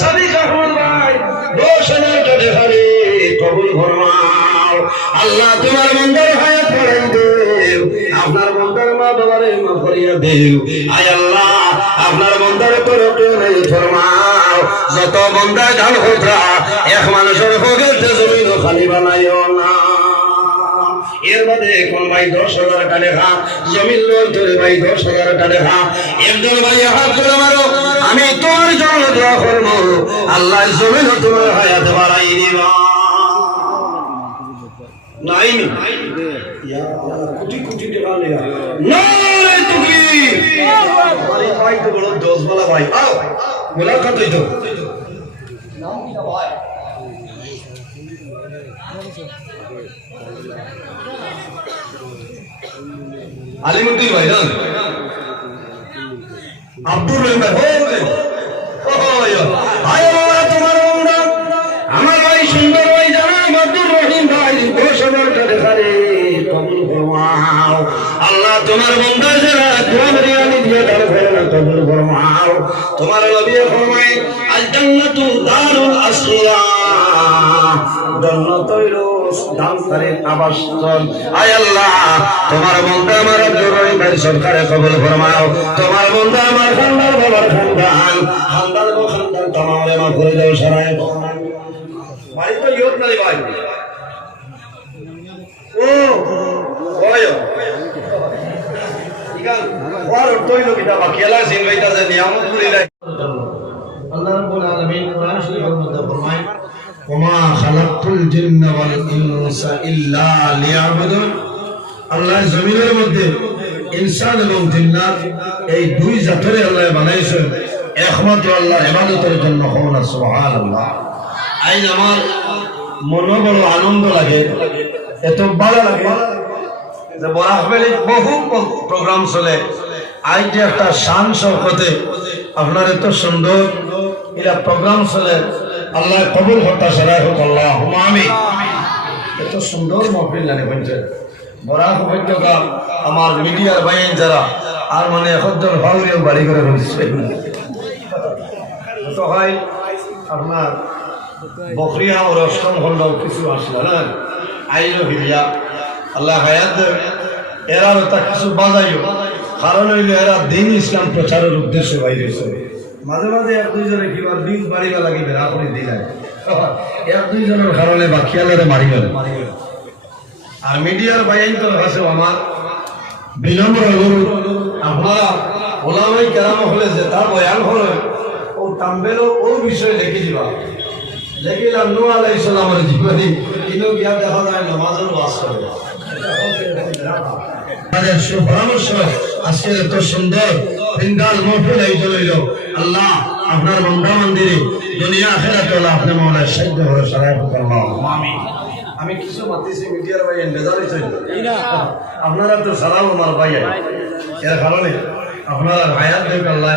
সাদিক আহমদ ভাই 10,000 টাকা কবুল ফরমাও। আল্লাহ তোমার মন্দির হায়াত বাড়াই দেও, আপনার মন্দির মা বাবারে মাফ করিয়া দেও। আয় আল্লাহ আপনার মন্দির তরফে নাই ফরমাও। যত বন্দা গাল হোতরা এক মানুষের হগেতে জমিন খালি বানাইও না। এর বাদে কোন ভাই 10,000 টাকা জমিন লোন ধরে ভাই 10,000 টাকা একজন ভাই হাত করে মারো, আমি তোমার জন্য দোয়া করব আল্লাহ জমিন তোমার হায়াত বাড়াই দিবা। নাইমি ইয়া কোটি কোটি টাকা লেগা নাই তুমি আরে ভাই তো বড় 10 वाला ভাই আও মুলাকাত হইতো নাম কি ভাই আলিমুদ্দিন ভাই না আব্দুর রহিম ভাই আয় বাবা তোমার বন্ধা আমার ভাই সুন্দর ভাই জানাব আব্দুর রহিম ভাই 10,000 টাকা রে কবুল ফরমাও। আল্লাহ তোমার বন্ধা যারা দোয়া রিয়ানি দিয়ে দান করেন কবুল ফরমাও। তোমার নবী ফরমায় আল জান্নাতু দারুল আসরিয়া, জান্নাত হইলো দানকারীর আবাসস্থল। আয় আল্লাহ তোমার বন্ধা আমার আব্দুর রহিম ভাই সরকারে কবুল ফরমাও। তোমার বন্ধা আমার খানদার বাবার খানদান খানদার গো খানদান তামামে মাফ করে দাও সারায় ভাই তো ইয়ত নাই ভাই ও ওয় ইগাল ওয়ার অর্থই লোক এটা বাকিলা সিন ভাইটা যে নিয়ামত করে দেয়। আল্লাহ রাব্বুল আলামিন কোরআন শরীফের মধ্যে ফরমায় ওমা খালাকতুল জিন্না ওয়াল ইনসা ইল্লা লিয়াবুদুন। আল্লাহ জমিনের মধ্যে ইনসান এবং জিন্নাত এই দুই জাতিরে আল্লাহ বানাইছেন একমাত্র আল্লাহর ইবাদতের জন্য। হন সুবহানাল্লাহ। আজ আমার মনে বড় আনন্দ লাগে, এত ভালো লাগে যে বরাকবেলি বহু প্রোগ্রাম চলে, আজ যে একটা শান শওকতে আপনার এত সুন্দর এরা প্রোগ্রাম চলে, আল্লাহ কবুল করতে সারাই হোক আল্লাহুম্মা আমিন। এত সুন্দর মাহফিল লাগে বলছে বরাক উপত্যকা আমার মিডিয়ার ভাই যারা আর মানে একদম ভাউরিও বাড়ি করে রয়েছে তো হয় আপনার বকরিয়া ও অষ্টম খন্ড কিছু আসলে না আইলো ভিড়িয়া আল্লাহ হায়াত এরা তা কিছু বাজাইও, কারণ হইল এরা দিন ইসলাম প্রচারের উদ্দেশ্যে বাইরে মাঝে মাঝে এক দুইজনে কিবার বিষ বাড়িবা লাগি বেড়া করে দিলেন এক দুইজনের কারণে বাকিয়ালারে মারি গেল। আর মিডিয়ার বাইন তো কাছে আমার বিনম্র অনুরোধ, আপনারা ওলামাই কেরাম হলে যে তার বয়ান হলে ও তাম্বেলও ও বিষয়ে লিখে দিবা। লিখিলাম নূহ আলাইহিস সালামের জীবনী ইনো গিয়া দেখা যায় নামাজের ওয়াজ করে আমাদের সুপরামর্শ। আজকে এত সুন্দর দিনদাল মাহফিল আয়োজন হইল, আল্লাহ আপনার বন্ধা মন্দিরে দুনিয়া আখিরাতে আল্লাহ আপনি মাওলানা সাহায্য করে সারাই করলাম আমিন। আমি কিছু মাতিছি মিডিয়ার ভাই নেজারি চাই আপনারা তো সালাম আমার ভাই এর কারণে আপনারা হায়াত দেখ আল্লাহ